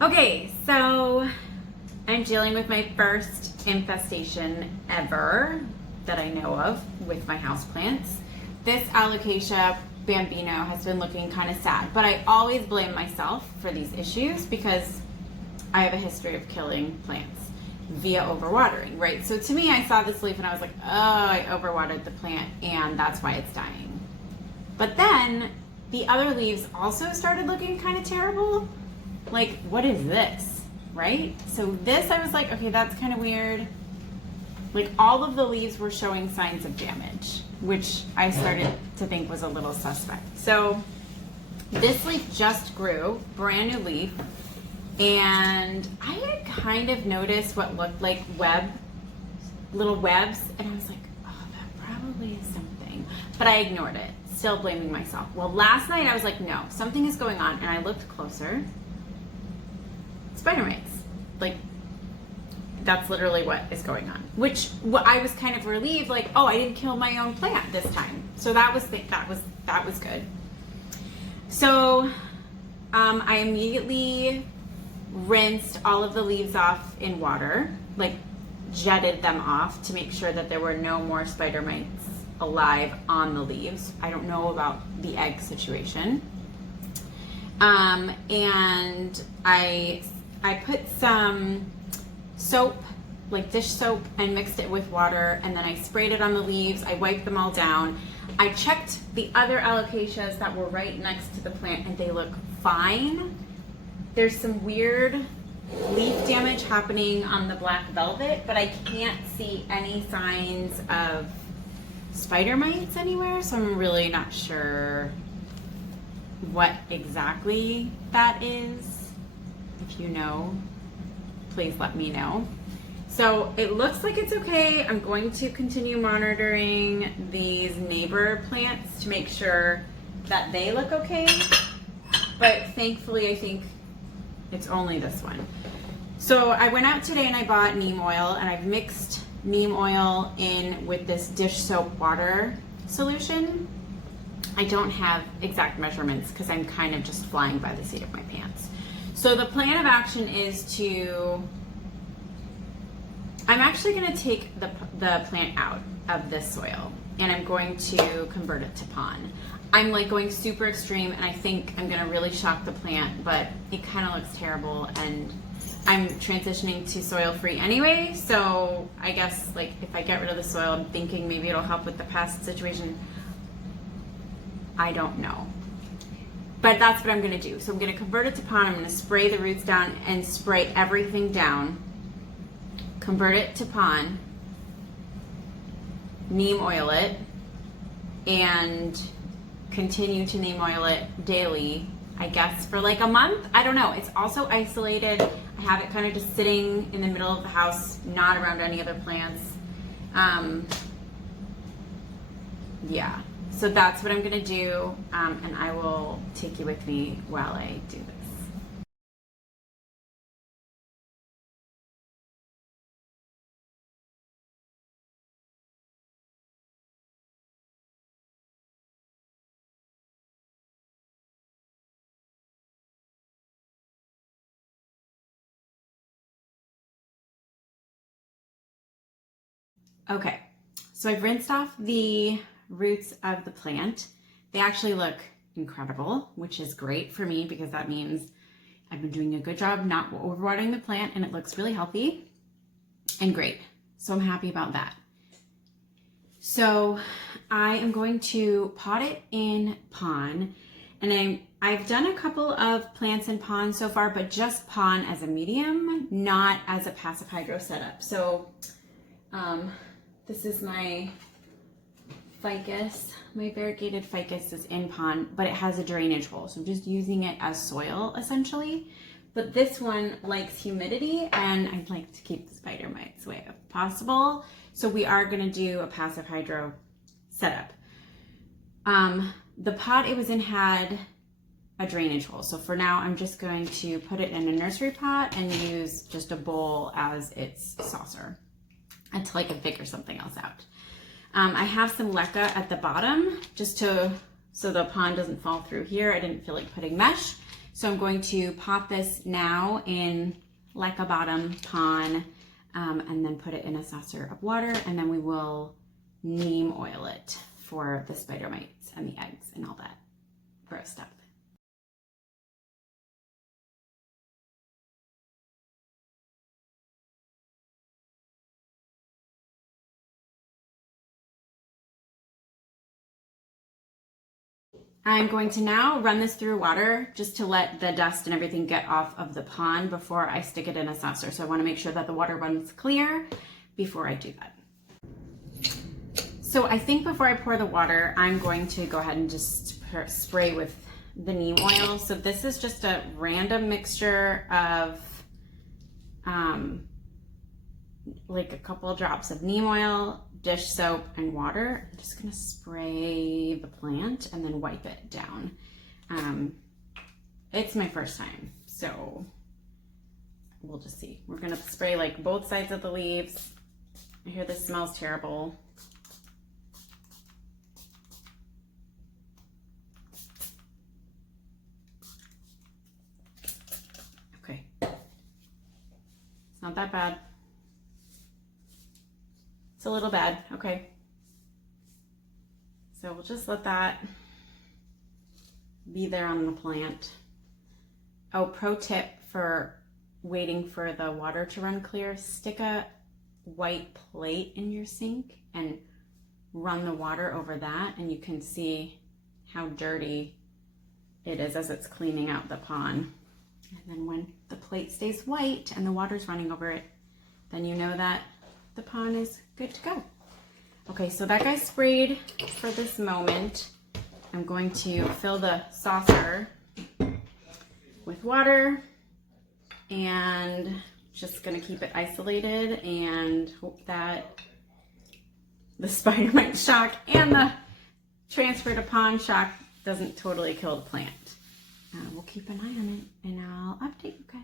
Okay, so I'm dealing with my first infestation ever that I know of with my houseplants. This Alocasia bambino has been looking kind of sad, but I always blame myself for these issues because I have a history of killing plants via overwatering, right? So to me, I saw this leaf and I was like, oh, I overwatered the plant and that's why it's dying. But then the other leaves also started looking kind of terrible. Like, what is this, right? So this, I was like, okay, that's kind of weird. Like, all of the leaves were showing signs of damage, which I started to think was a little suspect. So this leaf just grew, brand new leaf, and I had kind of noticed what looked like little webs, and I was like, oh, that probably is something. But I ignored it, still blaming myself. Well, last night I was like, no, something is going on, and I looked closer. Spider mites. Like, that's literally what is going on. Which I was kind of relieved, like, oh, I didn't kill my own plant this time. So that was good. So I immediately rinsed all of the leaves off in water, like jetted them off to make sure that there were no more spider mites alive on the leaves. I don't know about the egg situation. And I put some soap, like dish soap, and mixed it with water, and then I sprayed it on the leaves. I wiped them all down. I checked the other alocasias that were right next to the plant, and they look fine. There's some weird leaf damage happening on the black velvet, but I can't see any signs of spider mites anywhere, so I'm really not sure what exactly that is. If you know, please let me know. So it looks like it's okay. I'm going to continue monitoring these neighbor plants to make sure that they look okay. But thankfully, I think it's only this one. So I went out today and I bought neem oil, and I've mixed neem oil in with this dish soap water solution. I don't have exact measurements because I'm kind of just flying by the seat of my pants. So the plan of action is I'm actually going to take the plant out of this soil, and I'm going to convert it to pond. I'm like going super extreme, and I think I'm going to really shock the plant, but it kind of looks terrible, and I'm transitioning to soil free anyway. So I guess like if I get rid of the soil, I'm thinking maybe it'll help with the pest situation. I don't know. But that's what I'm going to do. So I'm going to convert it to pond. I'm going to spray the roots down and spray everything down. Convert it to pond. Neem oil it. And continue to neem oil it daily, I guess, for like a month. I don't know. It's also isolated. I have it kind of just sitting in the middle of the house, not around any other plants. Yeah. So that's what I'm going to do, and I will take you with me while I do this. Okay, so I've rinsed off the roots of the plant. They actually look incredible, which is great for me because that means I've been doing a good job not overwatering the plant, and it looks really healthy and great. So I'm happy about that. So I am going to pot it in pond, and I've done a couple of plants in pond so far, but just pond as a medium, not as a passive hydro setup. So this is my ficus. My variegated ficus is in pond, but it has a drainage hole. So I'm just using it as soil essentially. But this one likes humidity, and I'd like to keep the spider mites away if possible. So we are going to do a passive hydro setup. The pot it was in had a drainage hole. So for now, I'm just going to put it in a nursery pot and use just a bowl as its saucer until I can figure something else out. I have some leca at the bottom just so the pond doesn't fall through here. I didn't feel like putting mesh. So I'm going to pot this now in like a bottom pan, and then put it in a saucer of water, and then we will neem oil it for the spider mites and the eggs and all that gross stuff. I'm going to now run this through water just to let the dust and everything get off of the pan before I stick it in a saucer. So I want to make sure that the water runs clear before I do that. So I think before I pour the water, I'm going to go ahead and just spray with the neem oil. So this is just a random mixture of like a couple of drops of neem oil, dish soap, and water. I'm just gonna spray the plant and then wipe it down. It's my first time, so we'll just see. We're gonna spray like both sides of the leaves. I hear this smells terrible. Okay, it's not that bad. It's a little bad, okay. So we'll just let that be there on the plant. Oh, pro tip for waiting for the water to run clear, stick a white plate in your sink and run the water over that, and you can see how dirty it is as it's cleaning out the pond. And then when the plate stays white and the water's running over it, then you know that the pond is good to go. Okay, so that guy's sprayed for this moment. I'm going to fill the saucer with water and just gonna keep it isolated and hope that the spider mite shock and the transfer to pond shock doesn't totally kill the plant. We'll keep an eye on it and I'll update you guys.